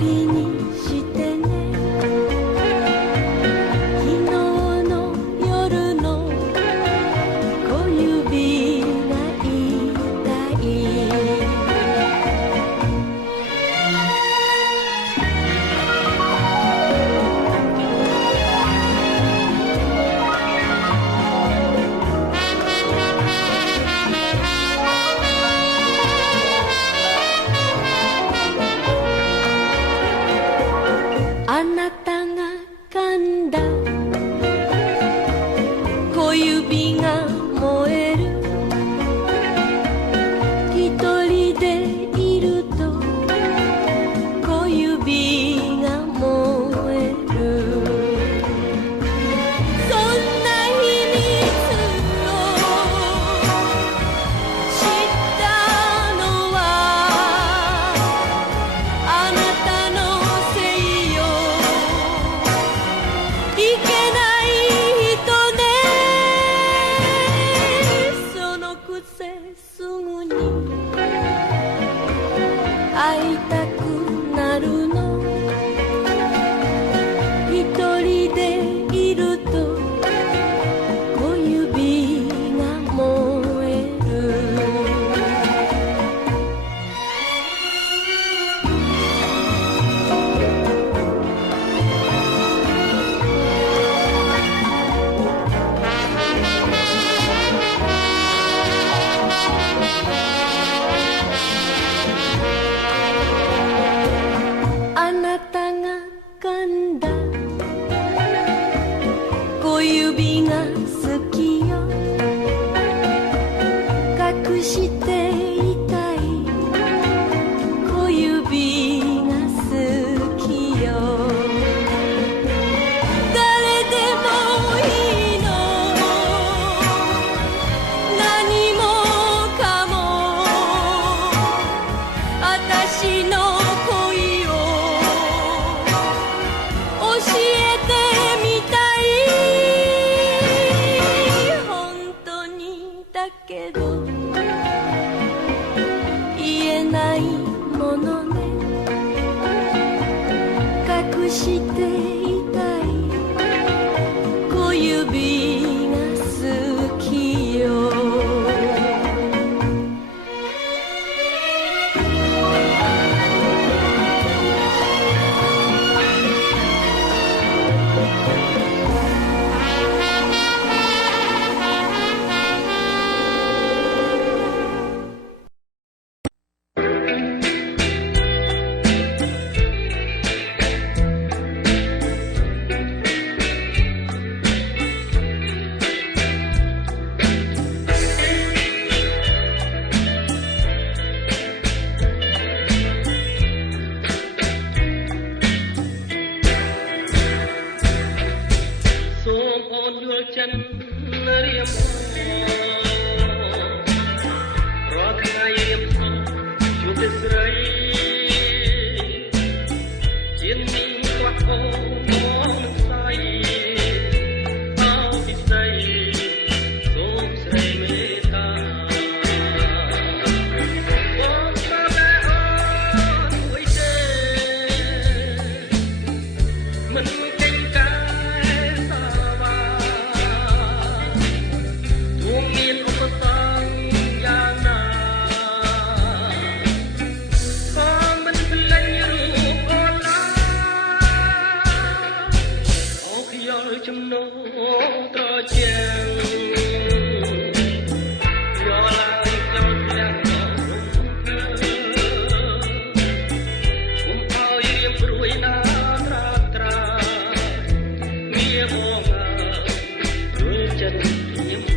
りにしてね。昨日の夜の小指が痛い。あなたが噛んだ小指が燃える。一人でいると小指が燃える。そんな秘密を知ったのはあなたのせいよ。いけない人ね。そのくせすぐに会いたくなるの。一人でいると小指が燃える。あなたが噛んだ小指が好きよ。隠していたい小指が好きよ。誰でもいいの。何もかも私の恋を教えてみたい。本当にだけど言えないものね。隠していたい小指が好きよ。សូមអូនយល់ចិនរៀមរាល់ថ្ងៃរៀមជួបតែស្រីជានាងគាត់អូនមកមិនស្អីអោពិសីសូមស្រីមេត្តាបងស្គាល់តែអូនមួយទេមិនចេញកាយសាវ៉ាទួងមានឧបសគ្គយ៉ាងណាក៏មិនភ្លេចរូបអូនឡើយអូខយល់ចំណងត្រជាងយកឡើងចោលផ្លាំងរំភើបកុំឲ្យរៀមព្រួយណាត្រាត្រាងារមករួចចិត្តខ្ញុំខ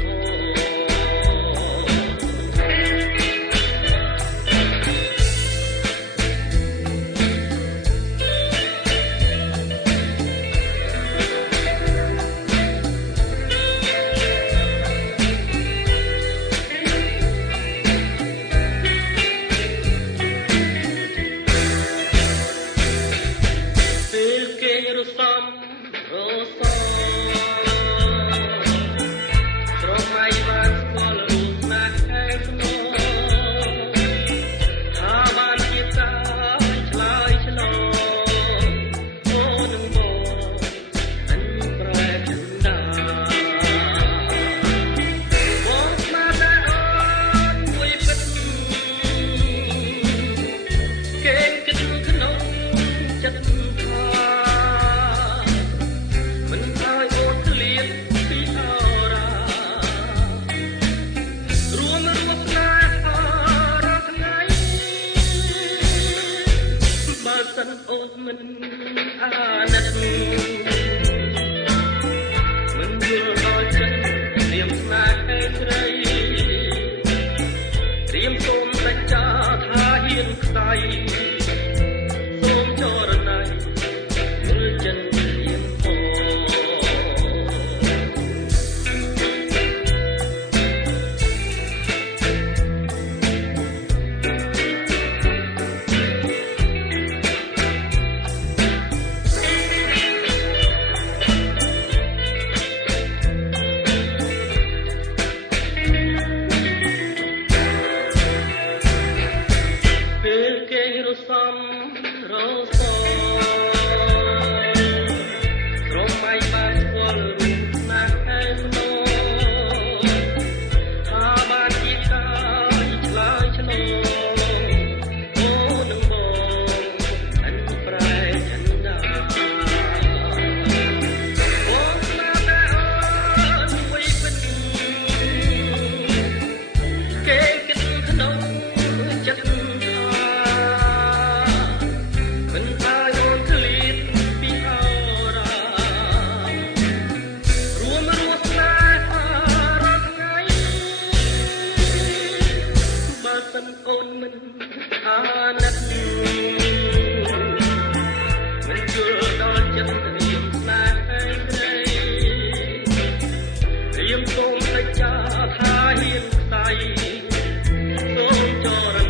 សិនអូនមិនអាណិតមិនយល់ដល់ចិត្តត្រៀមស្នេហ៍ឯស្រីត្រៀមសូមសច្ចាថាហ៊ានខ្សែសូមចរណៃមើលចិនៀងពោសំរសក្រមៃបានស្គាល់រូបណាស់ឯស្នថាបានជាកាយឆ្លើយឆ្លងអូនឹងបងអញប្រែចិនដាបងស្នាតែអូនវ័យពិតគេគិតក្នុងចិត្តអូនមិនអាណិតមិនយល់ដល់ចិត្តត្រៀមស្នេហ៍ឯស្រីត្រៀមសូមសច្ចាថាហ៊ានខ្សែសូមចរ